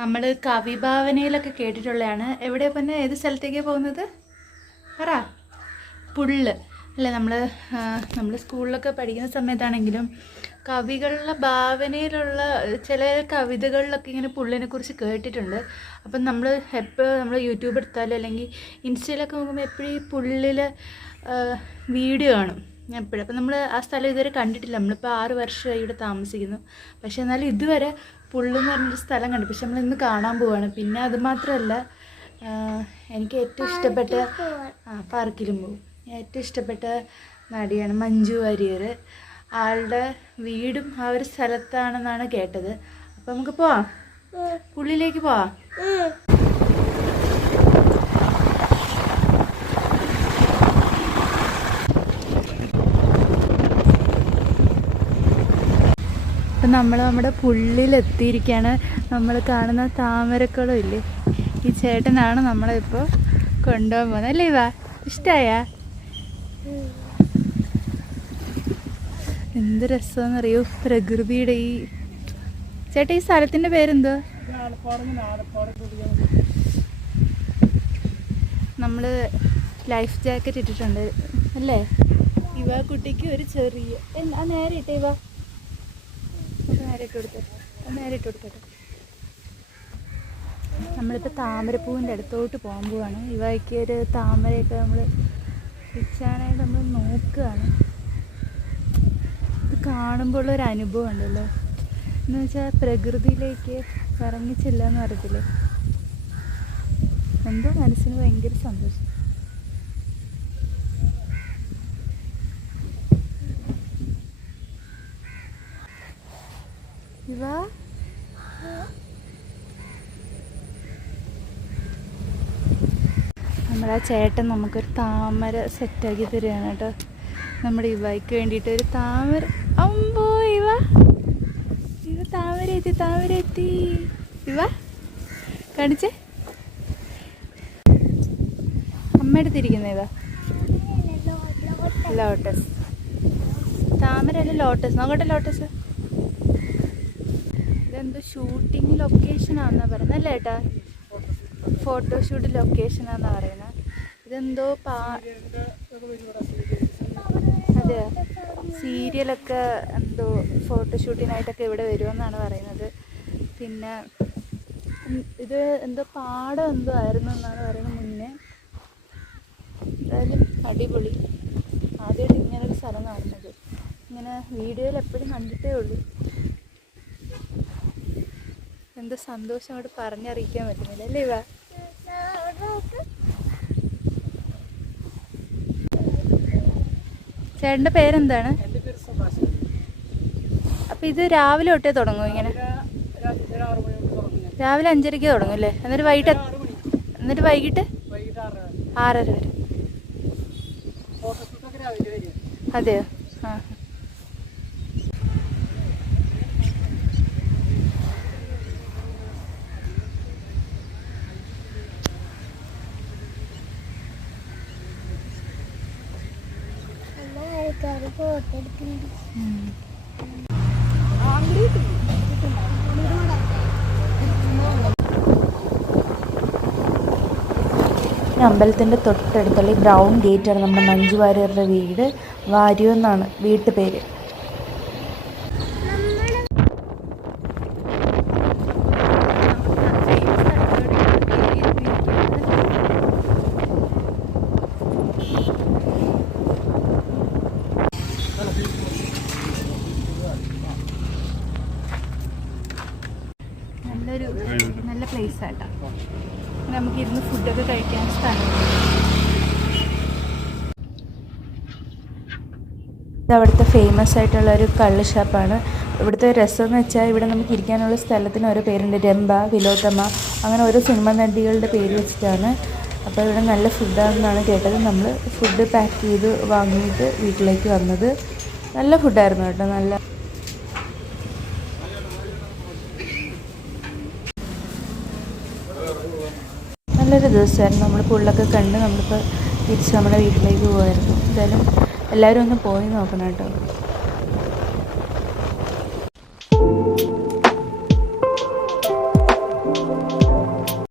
നമ്മൾ കവിഭാവനയിലൊക്കെ കേട്ടിട്ടുള്ളതാണ്. എവിടെ പിന്നെ ഏത് സ്ഥലത്തേക്കാണ് പോകുന്നത്? പറ. പുള്ള് അല്ലേ? നമ്മൾ സ്കൂളിലൊക്കെ പഠിക്കുന്ന സമയത്താണെങ്കിലും കവികളുടെ ഭാവനയിലുള്ള ചില കവിതകളിലൊക്കെ ഇങ്ങനെ പുള്ളിനെ കുറിച്ച് കേട്ടിട്ടുണ്ട്. അപ്പം നമ്മൾ നമ്മൾ യൂട്യൂബ് എടുത്താലും അല്ലെങ്കിൽ ഇൻസ്റ്റയിലൊക്കെ നോക്കുമ്പോൾ എപ്പോഴും ഈ പുള്ളിൽ വീഡിയോ കാണും എപ്പോഴും. അപ്പം നമ്മൾ ആ സ്ഥലം ഇതുവരെ കണ്ടിട്ടില്ല. നമ്മളിപ്പോൾ 6 വർഷമായി ഇവിടെ താമസിക്കുന്നു. പക്ഷെ എന്നാലും ഇതുവരെ പുള്ളെന്ന് പറഞ്ഞൊരു സ്ഥലം കണ്ടു. പക്ഷെ നമ്മളിന്ന് കാണാൻ പോവാണ്. പിന്നെ അതുമാത്രമല്ല, എനിക്ക് ഏറ്റവും ഇഷ്ടപ്പെട്ട പാർക്കിലും പോകും. ഏറ്റവും ഇഷ്ടപ്പെട്ട നടിയാണ് മഞ്ജു വാര്യർ. ആളുടെ വീടും ആ ഒരു സ്ഥലത്താണെന്നാണ് കേട്ടത്. അപ്പം നമുക്ക് പോവാം, പുള്ളിയിലേക്ക് പോവാം. അപ്പം നമ്മൾ നമ്മുടെ പുള്ളിയിലെത്തിയിരിക്കുകയാണ്. നമ്മൾ കാണുന്ന താമരക്കുളം ഇല്ലേ, ഈ ചേട്ടനാണ് നമ്മളെ ഇപ്പോൾ കൊണ്ടുപോകാൻ പോകുന്നത്. അല്ലേ ഇവാ? ഇഷ്ടമായ? എന്ത് രസമെന്നറിയോ പ്രകൃതിയുടെ ഈ. ചേട്ടാ, ഈ സ്ഥലത്തിൻ്റെ പേരെന്തോ? നമ്മൾ ലൈഫ് ജാക്കറ്റ് ഇട്ടിട്ടുണ്ട് അല്ലേ? ഇവ കുട്ടിക്ക് ഒരു ചെറിയ നേരെ ഇട്ടേ ഇവ നേരിട്ട് കൊടുത്തോട്ടെ. നമ്മളിപ്പോൾ താമരപ്പൂവിൻ്റെ അടുത്തോട്ട് പോകാൻ പോവാണ്. ഇവയ്ക്ക് ഒരു താമരയൊക്കെ നമ്മൾ പിച്ചാനായിട്ട് നമ്മൾ നോക്കുകയാണ്. ഇത് കാണുമ്പോൾ ഒരു അനുഭവം ഉണ്ടല്ലോ, എന്ന് വെച്ചാൽ പ്രകൃതിയിലേക്ക് ഇറങ്ങിച്ചില്ല എന്ന് പറയത്തില്ലേ, എന്തോ മനസ്സിന് ഭയങ്കര സന്തോഷം. ഇവ നമ്മളാ ചേട്ടൻ നമുക്കൊരു താമര സെറ്റാക്കി തരികയാണ് കേട്ടോ. നമ്മുടെ ഇവയ്ക്ക് വേണ്ടിയിട്ട് ഒരു താമര. അമ്പോ ഇവ താമര എത്തി. ഇവ കാണിച്ചേ, അമ്മ എടുത്തിരിക്കുന്ന ഇവ ലോട്ടസ്. താമര അല്ല, ലോട്ടസ്. നോക്കട്ടെ, ലോട്ടസ്. ഇതെന്തോ ഷൂട്ടിങ് ലൊക്കേഷനാണെന്നാണ് പറയുന്നത് അല്ലേ ഏട്ടാ? ഫോട്ടോഷൂട്ട് ലൊക്കേഷനാണെന്നാണ് പറയുന്നത്. ഇതെന്തോ അതെ, സീരിയലൊക്കെ എന്തോ ഫോട്ടോഷൂട്ടിനായിട്ടൊക്കെ ഇവിടെ വരുമെന്നാണ് പറയുന്നത്. പിന്നെ ഇത് എന്തോ പാടം എന്തോ ആയിരുന്നു എന്നാണ് പറയുന്നത് മുന്നേ. എന്തായാലും അടിപൊളി. ആദ്യമായിട്ട് ഇങ്ങനൊരു സ്ഥലം കാണുന്നത്. ഇങ്ങനെ വീഡിയോയിൽ എപ്പോഴും കണ്ടിട്ടേ ഉള്ളൂ. എന്തോ സന്തോഷം അവിടെ പറഞ്ഞറിയിക്കാൻ പറ്റുന്നില്ല അല്ലേ ഇവ? ചേട്ടൻ്റെ പേരെന്താണ്? അപ്പം ഇത് രാവിലെ തൊട്ടേ തുടങ്ങും ഇങ്ങനെ? രാവിലെ 5:30 തുടങ്ങും അല്ലേ? എന്നിട്ട് വൈകിട്ട് 6:30 വരെ. അതെയോ? ആ. അമ്പലത്തിൻ്റെ തൊട്ടടുത്തുള്ള ഈ ബ്രൗൺ ഗേറ്റാണ് നമ്മുടെ മഞ്ജു വാര്യരുടെ വീട്. വാര്യു എന്നാണ് വീട്ടുപേര്. നല്ല പ്ലേസ് ആട്ടോ. നമുക്ക് ഇരുന്ന് ഫുഡൊക്കെ കഴിക്കാൻ സ്ഥലം. അവിടുത്തെ ഫേമസ് ആയിട്ടുള്ള ഒരു കള്ള് ഷാപ്പാണ്. ഇവിടുത്തെ രസം എന്ന് വെച്ചാൽ ഇവിടെ നമുക്ക് ഇരിക്കാനുള്ള സ്ഥലത്തിന് ഓരോ പേരുണ്ട്. രംഭ, വിലോത്തമ, അങ്ങനെ ഓരോ സിനിമ നടികളുടെ പേര് വെച്ചിട്ടാണ്. അപ്പോൾ ഇവിടെ നല്ല ഫുഡാണെന്നാണ് കേട്ടത്. നമ്മൾ ഫുഡ് പാക്ക് ചെയ്ത് വാങ്ങിയിട്ട് വീട്ടിലേക്ക് വന്നത്. നല്ല ഫുഡായിരുന്നു കേട്ടോ. നല്ലൊരു ദിവസമായിരുന്നു. നമ്മൾ പുള്ളൊക്കെ കണ്ട് നമ്മളിപ്പോൾ തിരിച്ച് നമ്മുടെ വീട്ടിലേക്ക് പോകുമായിരുന്നു. എന്തായാലും എല്ലാവരും ഒന്ന് പോയി നോക്കണം കേട്ടോ.